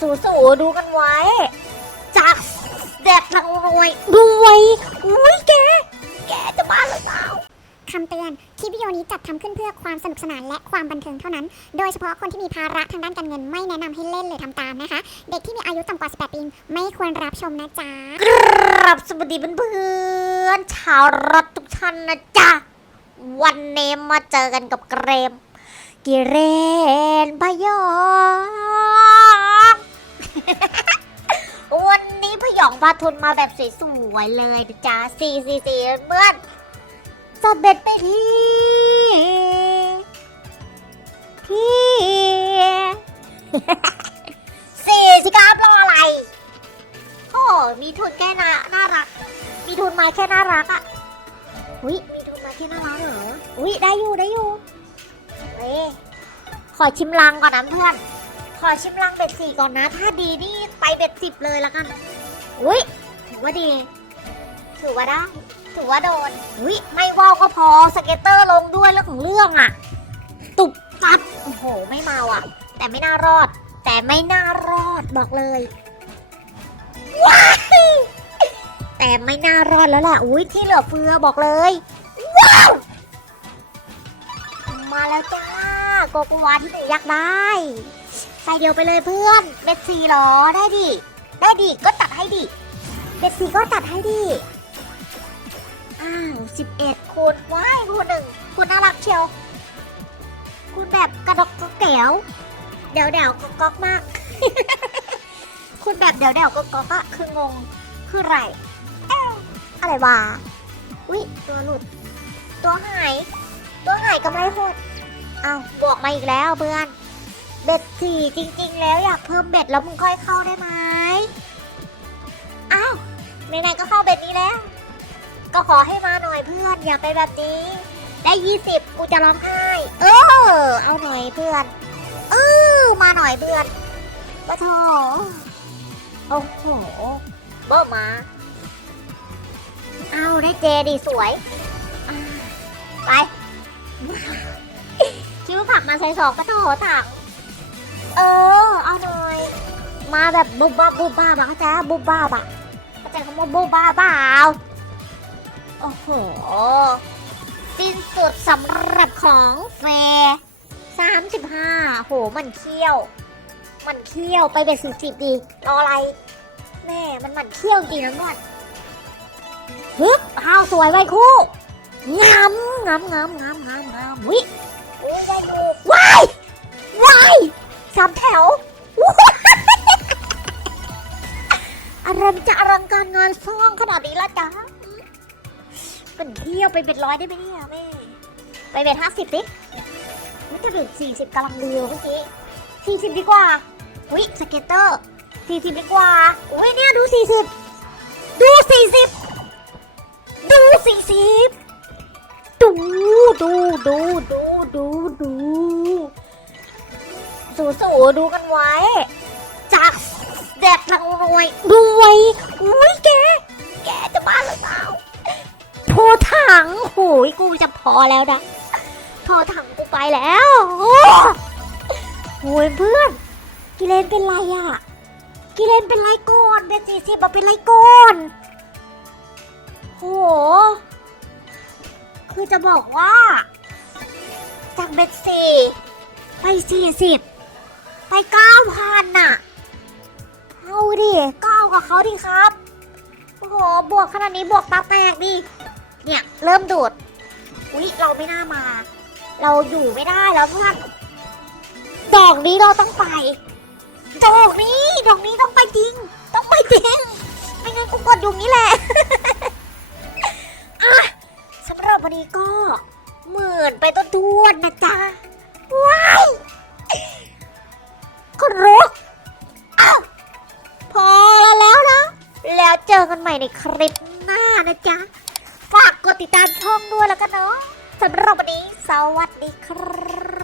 สู่สู่ดูกันไว้ จากแดดทางรวยรวยอุ้ยแก แกจะบ้าหรือเปล่าคำเตือน คลิปวิดีโอนี้จัดทำขึ้นเพื่อความสนุกสนานและความบันเทิงเท่านั้น โดยเฉพาะคนที่มีภาระทางด้านการเงินไม่แนะนำให้เล่นหรือทำตามนะคะ เด็กที่มีอายุต่ำกว่า 18 ปี ไม่ควรรับชมนะจ๊ะครับสวัสดีเพื่อนๆชาวรัฐทุกท่านนะจ๊ะ วันนี้มาเจอกันกับเกรมกิเรนพยอง วันนี้พยองพาทุนมาแบบสวยๆเลยนะจ๊ะสี่สี่สี่เพื่อนสเบ็ดไปที่ที่สี่สิครับรออะไรโอ้มีทุนแค่น่าน่ารัก มีทุนมาแค่น่ารักอะ่ะอุ้ยมีทุนมาแค่น่ารักเหรออุ้ยได้อยู่ได้อยู่เว้ยขอชิมลังก่อนนะเพื่อน ขอชิมลังเบ็ดสี่ก่อนนะ ถ้าดีนี่ไปเบ็ดสิบเลยละกัน อุ้ยถือว่าดี ถือว่าได้ ถือว่าโดน อุ้ยไม่ว่าวก็พอสเก็ตเตอร์ลงด้วยเรื่องของเรื่องอะ่ะตุบตับโอ้โห ไม่เมาอะแต่ไม่น่ารอด แต่ไม่น่ารอดบอกเลยแต่ไม่น่ารอดแล้วล่ะ อุ้ยที่เหลือเฟือบอกเลย ว้าว มาแล้วจ้า โกโกวาที่หนูอยากได้ใส่เดียวไปเลยเพื่อนเบ็ดสีหรอได้ดิได้ดิก็ตัดให้ดิเบ็ดสีก็ตัดให้ดิอ้าวสิบเอ็ดคูณว้ายคูณหนึ่งคูณน่ารักเชียวคูณแบบกระดกกระแก้วเดี๋ยวเดี๋ยวๆก๊อกมากคุณแบบเดี๋ยวเดี๋ยวๆก๊อกอะคืองงคือไรอะไรวะอุ๊ยตัวหลุด ตัวหาย ตัวหายกำไรหด อาวบวกมาอีกแล้วเพื่อน เบ็ดสี่จริง ๆ แล้วอยากเพิ่มเบ็ดแล้วมึงค่อยเข้าได้ไหมอ้าวไหนๆก็เข้าเบ็ดนี้แล้ว ก็ขอให้มาหน่อยเพื่อนอย่าไปแบบนี้ ได้ยี่สิบกูจะร้องไห้เออเอาหน่อยเพื่อนเออมาหน่อยเพื่อนปะโถโอ้โหบ่มาเอาได้เจดีสวย ไป คิ้วผักมาใส่สองปะโถถังเออ เอาหน่อย มาแบบบุบบ้าบุบบ้าบะเข้าใจปะบุบบ้าบะเข้าใจคำว่าบุบบ้าเปล่าโอ้โห สิ้นสุดสำหรับของเฟย์สามสิบห้าโห มันเคี้ยว มันเคี้ยวไปเป็นสี่สิบดี รออะไร แม่ มันมันเคี้ยวจริงนะก่อนฮึบข้าวสวยไว้คู่งามงามงามงามงามงามวิ ว้ายวายสามแถวว้ายอะไรมันจะอลังการงานสร้างขนาดนี้ละจ๊ะเป็นเที่ยวไปเป็นร้อยได้ไหมเนี่ยแม่ไปเป็นห้าสิบดิมันจะเป็นสี่สิบกำลังเดียวเมื่อกี้สี่สิบดีกว่าอุ้ยสเก็ตเตอร์สี่สิบดีกว่าอุ้ยเนี่ยดูสี่สิบดูสี่สิบดูสี่สิบดูดูดูดู ดูดูสูสูดูกันไว้ จากแดดทางรวยรวยอุ้ยแก แกจะบ้าหรือเปล่าโทถังโหยกูจะพอแล้วนะโทรถังกูไปแล้วโอ้โหยเพื่อน กิเลนเป็นไรอะ กิเลนเป็นไรก่อนเป็นสี่สิบเป็นไรก่อนโหคือจะบอกว่า จากเบ็ดสี่ไปสี่สิบไปเก้าพันน่ะ เอาดิเก้ากับเขาดิครับ โอ้โห บวกขนาดนี้บวกตาแตกดิ เนี่ย เริ่มดูด อุ๊ย เราไม่น่ามา เราอยู่ไม่ได้แล้วเพื่อนดอกนี้เราต้องไป ดอกนี้ ดอกนี้ต้องไปจริง ต้องไปจริง ไม่งั้นกูกดอยู่นี้แหละ นไปต้นทวนนะจ๊ะ ว้ายก็รกอ้าพอแล้วนะ แล้วเจอกันใหม่ในคลิปหน้านะจ๊ะ ฝากกดติดตามช่องด้วยแล้วกันเนาะสำหรับวันนี้ สวัสดีครับ